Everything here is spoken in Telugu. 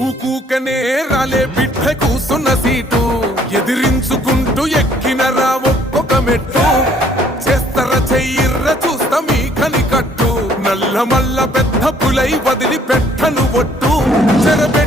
ఊకూకనే రాలే బిడ్డ కూసున్న సీటు ఎదిరించుకుంటూ ఎక్కినరా ఒక్కొక్క మెట్టు చేస్తర చెయ్యిర్ర చూస్తా మీ కని కట్టు నల్ల మల్ల పెద్ద పులై వదిలి పెట్టను ఒట్టు చెరబె